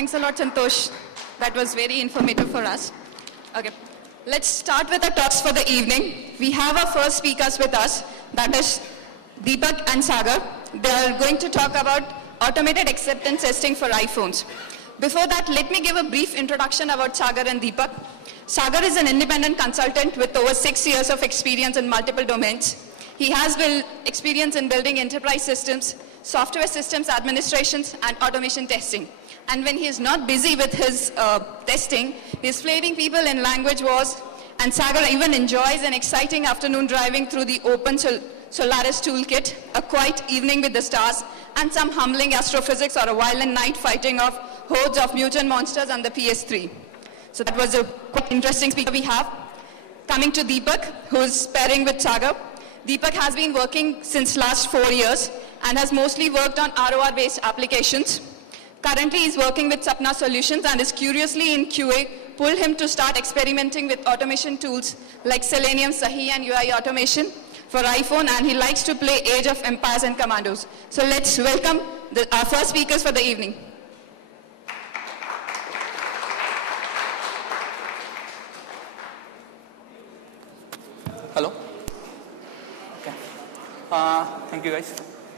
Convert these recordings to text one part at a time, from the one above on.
Thanks a lot, Santosh. That was very informative for us. Okay, let's start with the talks for the evening. We have our first speakers with us, that is Deepak and Sagar. They are going to talk about automated acceptance testing for iPhones. Before that, let me give a brief introduction about Sagar and Deepak. Sagar is an independent consultant with over 6 years of experience in multiple domains. He has experience in building enterprise systems, software systems administrations, and automation testing. And when he is not busy with his testing, he is flaying people in language wars. And Sagar even enjoys an exciting afternoon driving through the open Solaris toolkit, a quiet evening with the stars, and some humbling astrophysics or a violent night fighting off hordes of mutant monsters on the PS3. So that was a quite interesting speaker we have. Coming to Deepak, who is pairing with Sagar. Deepak has been working since last 4 years and has mostly worked on ROR-based applications. Currently, he's working with Sapna Solutions and is curiously in QA pulled him to start experimenting with automation tools like Selenium, Sahi, and UI automation for iPhone, and he likes to play Age of Empires and Commandos. So let's welcome our first speakers for the evening. Hello. Okay. Thank you guys.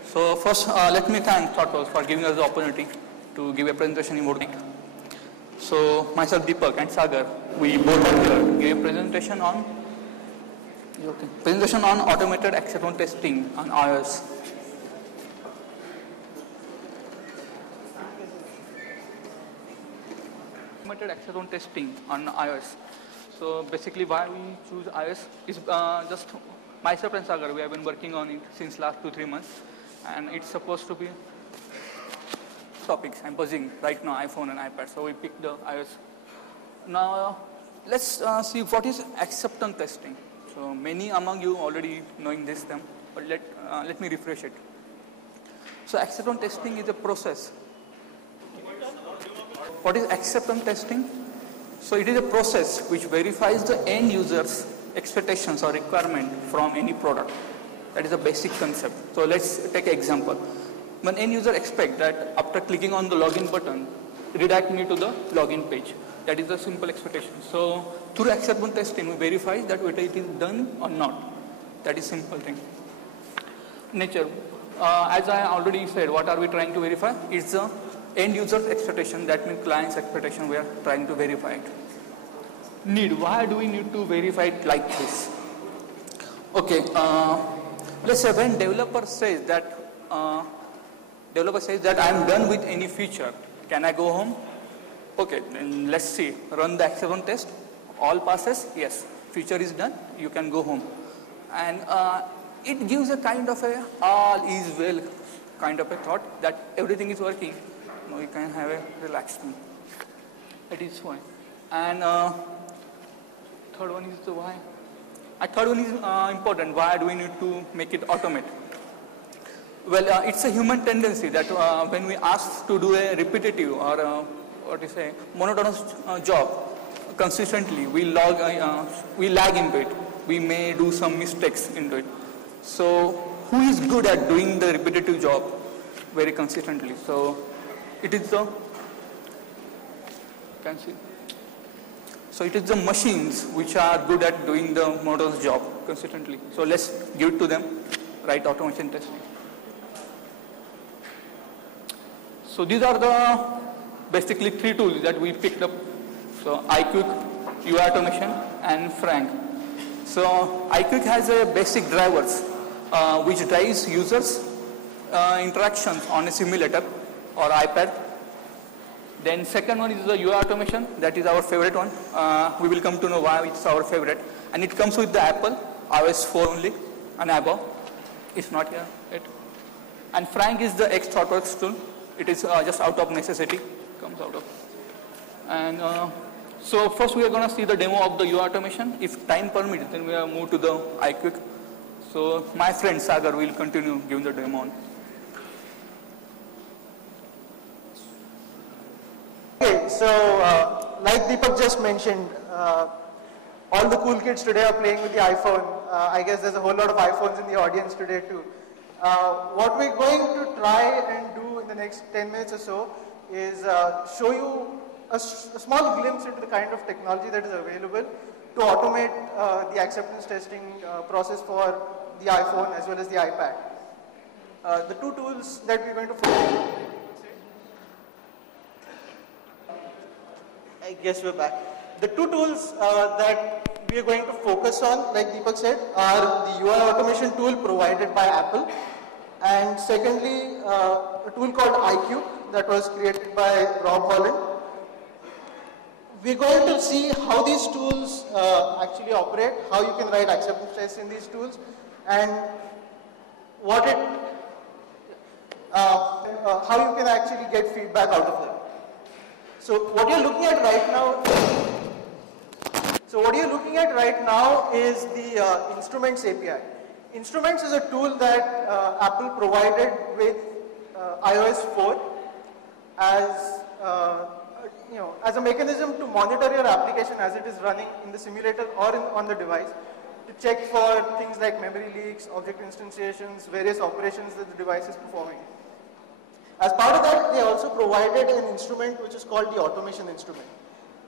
So first, let me thank ThoughtWorks for giving us the opportunity to give a presentation in Moodnic. So myself, Deepak, and Sagar, we both are here to give a presentation on automated acceptance testing on iOS. Automated acceptance testing on iOS. So basically, why we choose iOS is just myself and Sagar. We have been working on it since last 2-3 months, and it's supposed to be topics I'm buzzing right now, iPhone and iPad. So we picked the iOS. Now let's see what is acceptance testing. So many among you already knowing this term, but let me refresh it. So acceptance testing is a process. What is acceptance testing? So it is a process which verifies the end user's expectations or requirement from any product. That is a basic concept. So let's take an example. When end user expects that after clicking on the login button, redirect me to the login page. That is the simple expectation. So through acceptance testing, we verify that whether it is done or not. That is simple thing. Nature. As I already said, what are we trying to verify? It's the end user's expectation. That means client's expectation. We are trying to verify it. Need. Why do we need to verify it like this? Okay. Let's say when developer says that I'm done with any feature, can I go home? Okay, then let's see. Run the acceptance test. All passes. Yes. Feature is done. You can go home. And it gives a kind of a all is well kind of a thought that everything is working. Now you can have a relaxed mood. It is fine. And third one is the why. Third one is important. Why do we need to make it automate? Well, it's a human tendency that when we ask to do a repetitive or monotonous job consistently, we lag into it. We may do some mistakes into it. So who is good at doing the repetitive job very consistently? So it is the machines which are good at doing the monotonous job consistently. So let's give it to them, right? Automation testing. So these are the basically 3 tools that we picked up. So iQuick, UI automation, and Frank. So iQuick has a basic drivers which drives users interactions on a simulator or iPad. Then second one is the UI automation. That is our favorite one. We will come to know why it's our favorite. And it comes with the Apple iOS 4 only and above. It's not here yet. And Frank is the ex-ThoughtWorks tool. It is just out of necessity, comes out of. And so first we are going to see the demo of the UI automation. If time permits, then we will move to the iQuick. So my friend Sagar will continue giving the demo on. Okay, so like Deepak just mentioned, all the cool kids today are playing with the iPhone. I guess there's a whole lot of iPhones in the audience today too. What we're going to try and do in the next 10 minutes or so is show you a small glimpse into the kind of technology that is available to automate the acceptance testing process for the iPhone as well as the iPad. The two tools that we're going to focus on, I guess we're back. The two tools that we are going to focus on, like Deepak said, are the UI automation tool provided by Apple, and secondly, a tool called iCube that was created by Rob Holland. We're going to see how these tools actually operate, how you can write acceptance tests in these tools, and what it, how you can actually get feedback out of them. So what you're looking at right now, is the Instruments API. Instruments is a tool that Apple provided with iOS 4 as as a mechanism to monitor your application as it is running in the simulator or on the device, to check for things like memory leaks, object instantiations, various operations that the device is performing. As part of that, they also provided an instrument which is called the automation instrument.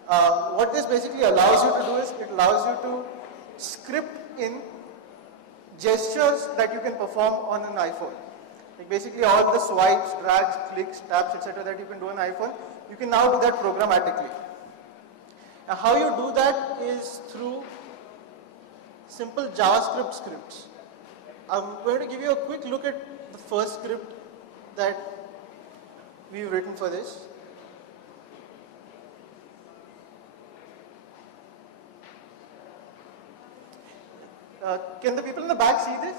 What this basically allows you to do is, it allows you to script in gestures that you can perform on an iPhone. Like basically all the swipes, drags, clicks, taps, etc. that you can do on iPhone, you can now do that programmatically. Now how you do that is through simple JavaScript scripts. I'm going to give you a quick look at the first script that we've written for this. Can the people in the back see this?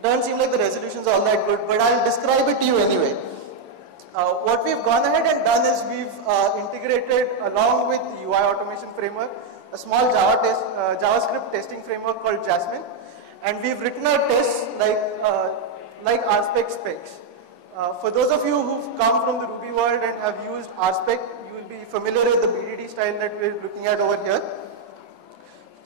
Doesn't seem like the resolution's all that good, but I'll describe it to you anyway. What we've gone ahead and done is we've integrated, along with the UI automation framework, a small JavaScript testing framework called Jasmine, and we've written our tests like RSpec specs. For those of you who've come from the Ruby world and have used RSpec, you will be familiar with the BDD style that we're looking at over here.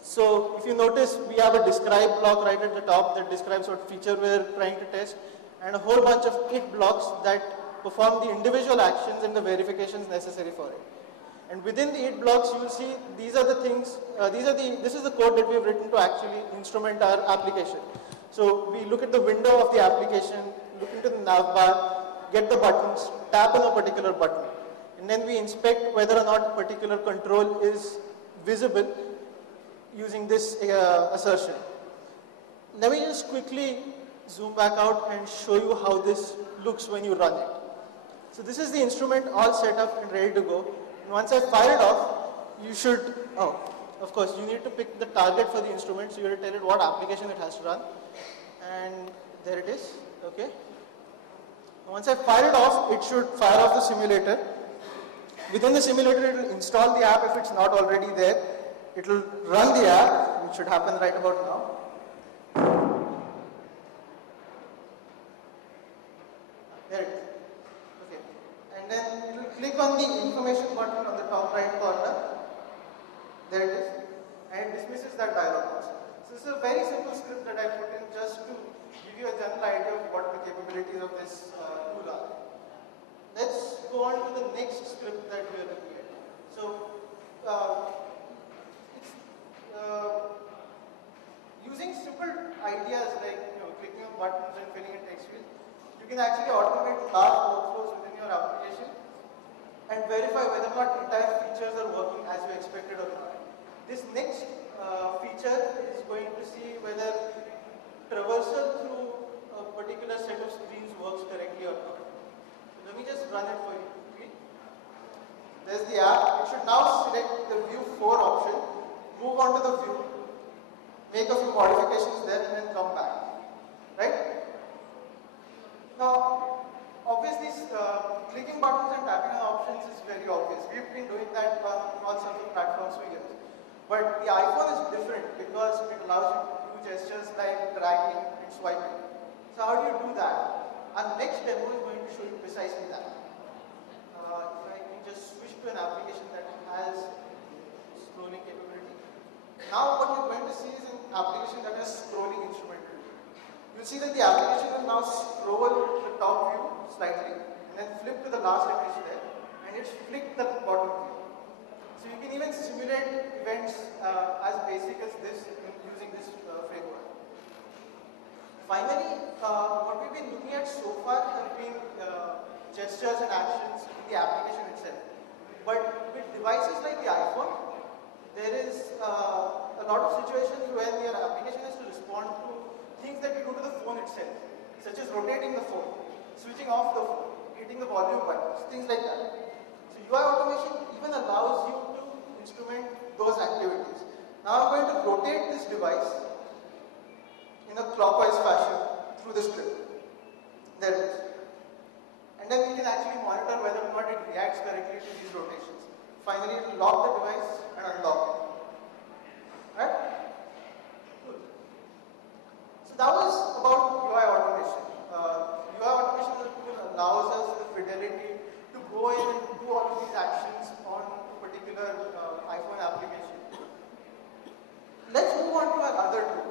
So if you notice, we have a describe block right at the top that describes what feature we're trying to test, and a whole bunch of it blocks that perform the individual actions and the verifications necessary for it. And within the it blocks, you will see these are the things, this is the code that we've written to actually instrument our application. So we look at the window of the application, look into the nav bar, get the buttons, tap on a particular button, and then we inspect whether or not a particular control is visible using this assertion. Let me just quickly zoom back out and show you how this looks when you run it. So this is the instrument all set up and ready to go. And once I fire it off, you should, of course, you need to pick the target for the instrument, so you have to tell it what application it has to run. And there it is, okay. Once I fire it off, it should fire off the simulator. Within the simulator, it will install the app if it's not already there. It will run the app, which should happen right about now. There it is. Okay. And then it will click on the information button on the top right corner. There it is. And it dismisses that dialog box. So this is a very simple script that I put in just to give you a general idea of what the capabilities of this tool are. Let's go on to the next script that we are looking at. So, using simple ideas like clicking on buttons and filling in text fields, you can actually automate large workflows within your application and verify whether or not entire features are working as you expected or not. This next feature is going to see whether traversal through a particular set of screens works correctly or not. So let me just run it for you quickly. There's the app. It should now select the view 4 option, move on to the view, make a few modifications there, and then come back. Right? Now, obviously, clicking buttons and tapping on options is very obvious. We've been doing that on all sorts of platforms for years. But the iPhone is different because it allows you to do gestures like dragging and swiping. So how do you do that? Our next demo is going to show you precisely that. If I can just switch to an application that has scrolling capability. Now what you're going to see is an application that has scrolling instrument. You'll see that the application will now scroll the the top view slightly, and then flip to the last image there, and it's flick the bottom view. So you can even simulate events as basic as this using this framework. Finally, what we've been looking at so far have been gestures and actions in the application itself. But with devices like the iPhone, there is a lot of situations where your application has to respond to things that you do to the phone itself, such as rotating the phone, switching off the phone, hitting the volume buttons, things like that. So UI automation even allows you to instrument those activities. Now I'm going to rotate this device in a clockwise fashion through the script. There it is. And then we can actually monitor whether or not it reacts correctly to these rotations. Finally, it will lock the device and unlock it. Right? Cool. So that was about UI automation. UI automation as a tool allows us the fidelity to go in and do all of these actions on a particular iPhone application. Let's move on to our other tool.